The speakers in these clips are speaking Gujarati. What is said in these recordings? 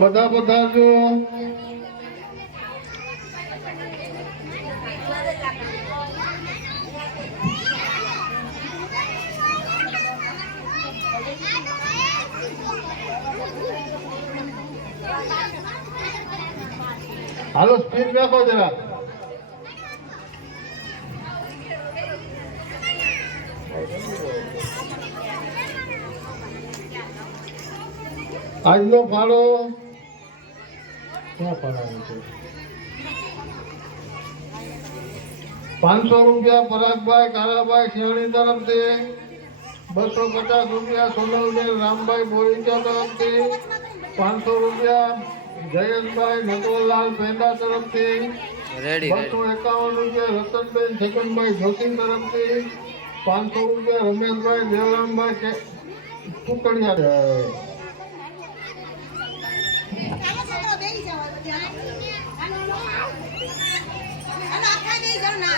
બધા બધા જો હાલો સ્પીડ રાખો જરા. આજનો ફાળો ક્યાં ફાળાનું છે? પાંચસો રૂપિયા પરાગભાઈ કાળાભાઈ શિયાણી તરફથી બસો પચાસ રૂપિયા સોનલબેન રામભાઈ બોરીચા તરફથી પાંચસો રૂપિયા જયેશભાઈ નટવરલાલ પેંડા તરફથી બસો એકાવન રૂપિયા રતનબેન છગનભાઈ જોશી તરફથી પાંચસો રૂપિયા રમેશભાઈ દેવરામભાઈ કે- કુકડિયા ચાલો છોકરો બેસી જાઓ ત્યાં. હાલો, હાલો. હાલો, આ ખાઈ બેસી જાઓ. ના,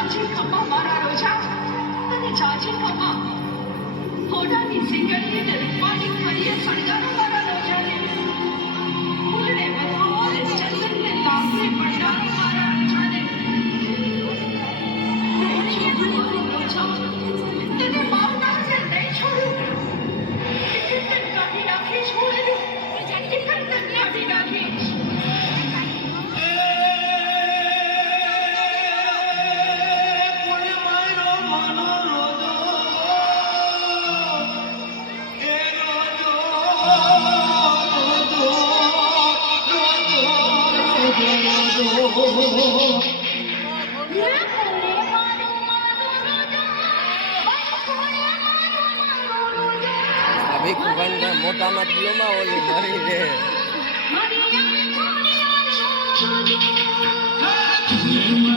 자신감만 말하로자 나의 자신감만 보람이 생겨있는 빨리 빨리 살자는 말하로자는 આ ભીખુભાઈ મોટામાં કિલોમાં ઓલી મરી Come